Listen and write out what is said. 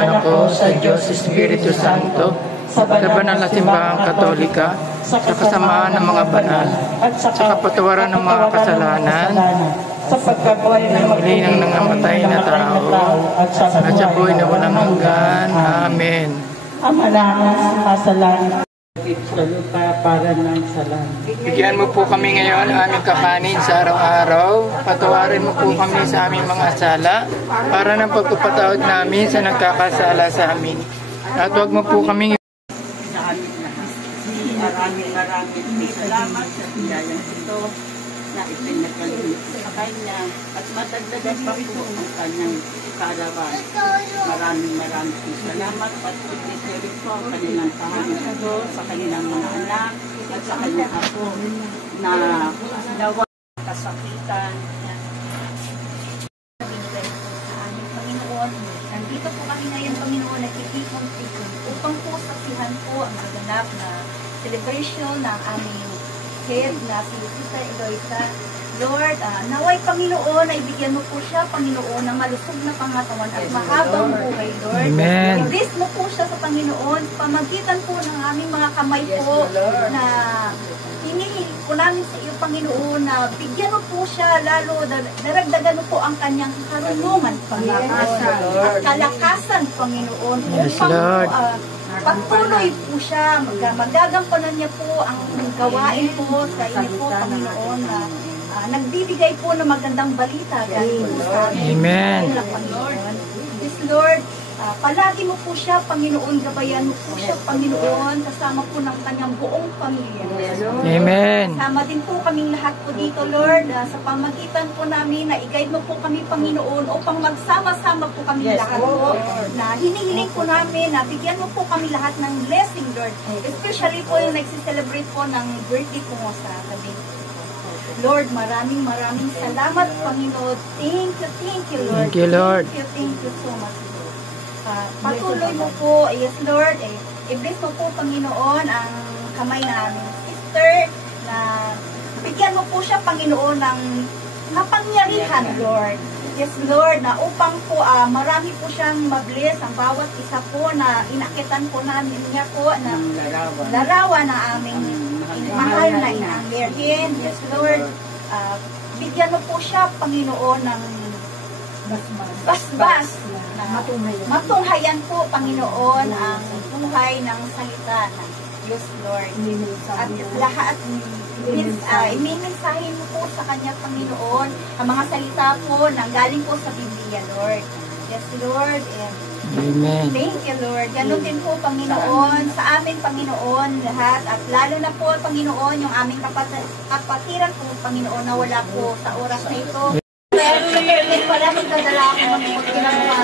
Ano ko sa Diyos Espiritu Santo, sa banal na simbahang Katolika, sa kasamaan ng mga banal, at sa kapatawaran ng mga kasalanan, sa pagkabuhay ng mga nangamatay na tao, at sa buhay na walang hanggan. Amen. Ama namin sumasalangit sa lupa para ng salamat. Bigyan mo po kami ngayon aming kakanin sa araw-araw. Patawarin mo po kami sa aming mga sala para ng pagpapatawad namin sa nagkakasala sa amin. At huwag mo po kami Sa aming lahat. Maraming salamat sa biyayang ito na ipinagkaloob sa kanya at matagdagan pa po ang kanyang kaarawan. Maraming salamat at ipinagkaloob po ang kanilang Panginoon sa kanilang mga anak at sa kanyang apo na nawa kasakitan. Sa aming Panginoon, nandito po kami ngayon, Panginoon, nagkikipon-tipon upang po saksihan po ang maganap na celebration ng aming head na si Sister Eloisa. Lord, naway Panginoon, ay bigyan mo po siya, Panginoon, ng malusog na pangatawan at mahabang buhay, Lord. Amen. I-bless mo po siya sa Panginoon, pamagitan po ng aming mga kamay po na hinihiling po namin sa iyo, Panginoon, na bigyan mo po siya, lalo, daragdagan mo po ang kanyang karunungan, Panginoon, at kalakasan, Panginoon, Yes, upang Lord. pagtuloy po siya, magagampanan niya po ang gawain po sa inyo po, Panginoon, na nagbibigay po ng magandang balita dahil po sa amin. Amen. Panginoon. Yes, Lord, palagi mo po siya, Panginoon, gabayan mo po siya, Panginoon, kasama po ng kanyang buong pamilya. Amen. Kasama din po kaming lahat po dito, Lord, sa pamagitan po namin na i-guide mo po kami, Panginoon, upang magsama-sama po kami lahat po, na hinihiling po namin na bigyan mo po kami lahat ng blessing, Lord. Especially po yung nagsiselebrate po ng birthday po sa gabi. Lord, maraming salamat, Panginoon. Thank you, Lord. Thank you, Lord. Thank you so much, Lord. Patuloy mo po, yes, Lord, i-bless mo po, Panginoon, ang kamay na aming sister, na bigyan mo po siya, Panginoon, ng kapangyarihan, Lord. Yes, Lord, na upang po marami po siyang mabless ang bawat isa po na inakitan po namin niya po na larawan na aming mahal na inang Virgin. Yes, Lord, bigyan mo po siya, Panginoon, ng basbas na matunghayan po, Panginoon, ang buhay ng salita ng Diyos, Lord. At lahat imimensahin mo po sa kanya, Panginoon, ang mga salita po na galing po sa Biblia, Lord. Yes, Lord. Amen. Thank you, Lord. Ganun din po, Panginoon, sa amin, Panginoon, lahat. At lalo na po, Panginoon, yung aming kapatiran po, Panginoon, na wala po sa oras na ito. Maraming kadala ako ng mga ginagawa.